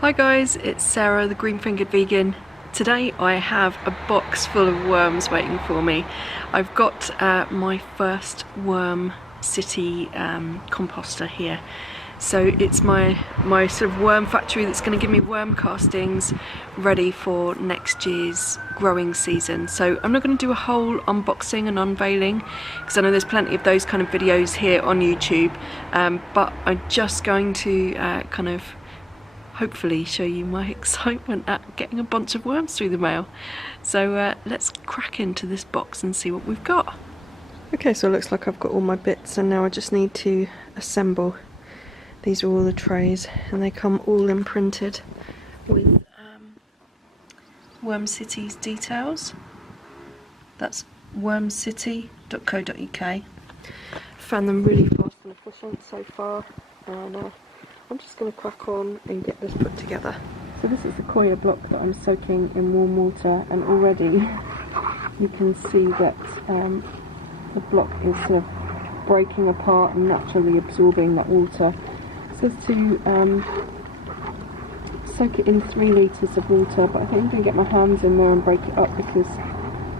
Hi guys, it's Sarah, the green-fingered vegan. Today I have a box full of worms waiting for me. I've got my first Wormcity composter here. So it's my sort of worm factory that's going to give me worm castings ready for next year's growing season. So I'm not going to do a whole unboxing and unveiling because I know there's plenty of those kind of videos here on YouTube, but I'm just going to kind of hopefully show you my excitement at getting a bunch of worms through the mail. So let's crack into this box and see what we've got. Okay, so it looks like I've got all my bits and now I just need to assemble. These are all the trays and they come all imprinted with Wormcity's details. That's wormcity.co.uk. Found them really fast and efficient so far, and I'm just going to crack on and get this put together. So this is the coir block that I'm soaking in warm water, and already you can see that the block is sort of breaking apart and naturally absorbing that water. So it says to soak it in 3 litres of water, but I think I'm going to get my hands in there and break it up because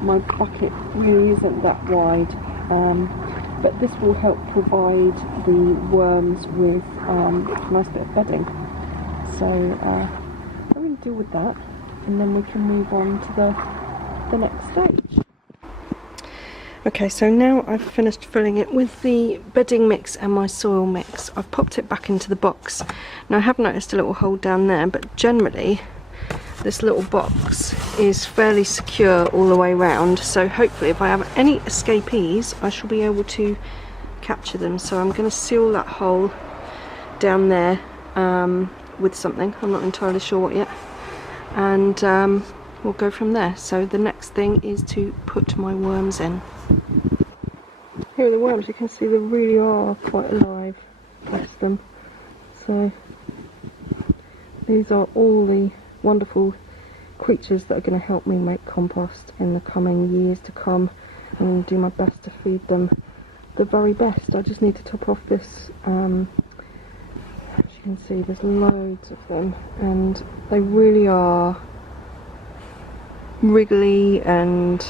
my bucket really isn't that wide. But this will help provide the worms with a nice bit of bedding. So I'm going to deal with that and then we can move on to the next stage. Okay, so now I've finished filling it with the bedding mix and my soil mix. I've popped it back into the box. Now I have noticed a little hole down there, but generally this little box is fairly secure all the way around, so hopefully if I have any escapees I shall be able to capture them. So I'm going to seal that hole down there with something, I'm not entirely sure what yet, and we'll go from there. So the next thing is to put my worms in. Here are the worms. You can see they really are quite alive, bless them. So these are all the wonderful creatures that are going to help me make compost in the coming years to come. I'm going to do my best to feed them the very best. I just need to top off this, as you can see there's loads of them and they really are wriggly and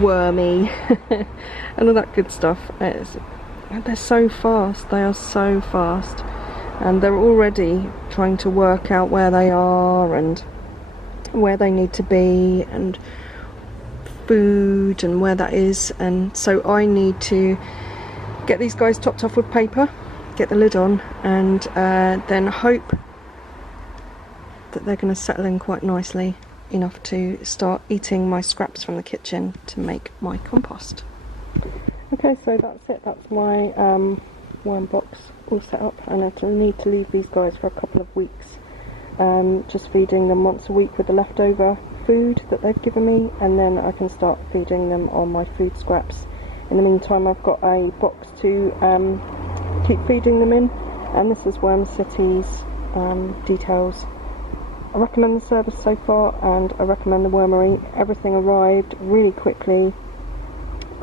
wormy and all that good stuff. They're so fast, they are so fast, and they're already trying to work out where they are and where they need to be and food and where that is. And so I need to get these guys topped off with paper, get the lid on, and then hope that they're going to settle in quite nicely enough to start eating my scraps from the kitchen to make my compost. Okay, so that's it. That's my worm box all set up, and I need to leave these guys for a couple of weeks, just feeding them once a week with the leftover food that they've given me, and then I can start feeding them on my food scraps. In the meantime I've got a box to keep feeding them in, and this is Wormcity's details. I recommend the service so far, and I recommend the wormery. Everything arrived really quickly,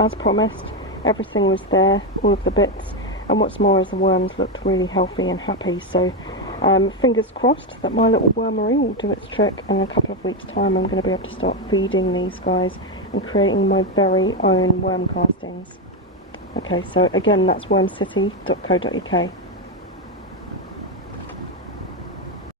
as promised. Everything was there, all of the bits, and what's more is the worms looked really healthy and happy. So fingers crossed that my little wormery will do its trick, and in a couple of weeks time I'm going to be able to start feeding these guys and creating my very own worm castings. Okay, so again that's wormcity.co.uk.